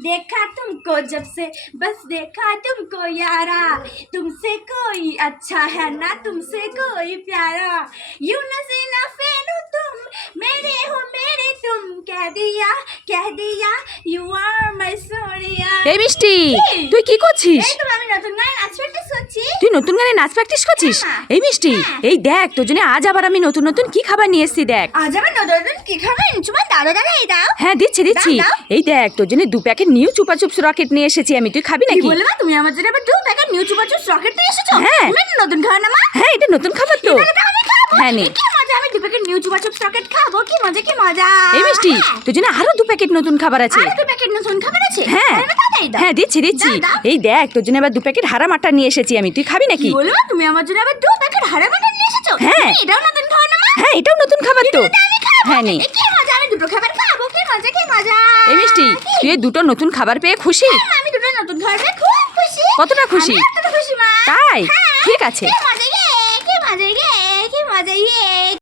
देखा तुमको जब से बस देखा तुमको यारा तुमसे कोई अच्छा है ना तुमसे कोई प्यारा यू नसीना फेनो तुम मेरे हो मेरे तुम कह दिया कह दिया यू आर माय सोनिया এই মিষ্টি কি? তুই কি করছিস নতুন গানে নাচ প্র্যাকটিস করছিস? হ্যাঁ। এই মিষ্টি হ্যাঁ। এই দেখ তোর জন্য আজ আবার আমি নতুন নতুন কি খাবার নিয়ে এসেছি দেখ। আজ আমার নতুন নতুন কি খাবেন চুমা দাঁড়ো দাঁড়ো এই দাও। হ্যাঁ দিচ্ছি দিচ্ছি। দাও, দাও। এই দেখ তোর জন্য দু প্যাকেট নিউ চুপা চুপস রকেট নিয়ে এসেছি আমি। তুই খাবি নাকি? বলবে তুমি আমার জন্য আবার দু প্যাকেট নিউ চুপা চুপস রকেট নিয়ে এসেছ? হ্যাঁ। নতুন খাবার না মা। হ্যাঁ এটা নতুন খাবার তো। হ্যাঁ, নে। আমি দু প্যাকেট নিউ চুপা চুপস রকেট খাব। কি মজা কি মজা। এই মিষ্টি হ্যাঁ। তোর জন্য আরও দু প্যাকেট নতুন খাবার আছে। আর দু প্যাকেট নতুন খাবার আছে? হ্যাঁ। দাও। হ্যাঁ দিচ্ছি দিচ্ছি। এই দেখ তোর জন্য এবার দু প্যাকেট হারা মাটা নিয়ে এসেছি আমি। তুই খাবি নাকি? বলব? তুমি আমার জন্য আবার দু প্যাকেট হারা বাটার নিয়ে এসেছ? হ্যাঁ। এটাও নতুন খাওয়া না হ্যাঁ এটাও নতুন খাবার তো। হ্যাঁ নে। কি মজা আমি দুটো খাবার খাব কি মজা কি মজা। এই মিষ্টি তুই দুটো নতুন খাবার পেয়ে খুশি? মা, আমি দুটো নতুন খাবার পেয়ে খুব খুশি। কতটা খুশি? আমি খুশি মা। তাই? হ্যাঁ। ঠিক আছে। কি মজা ইয়ে কি মজা কি মজা ইয়ে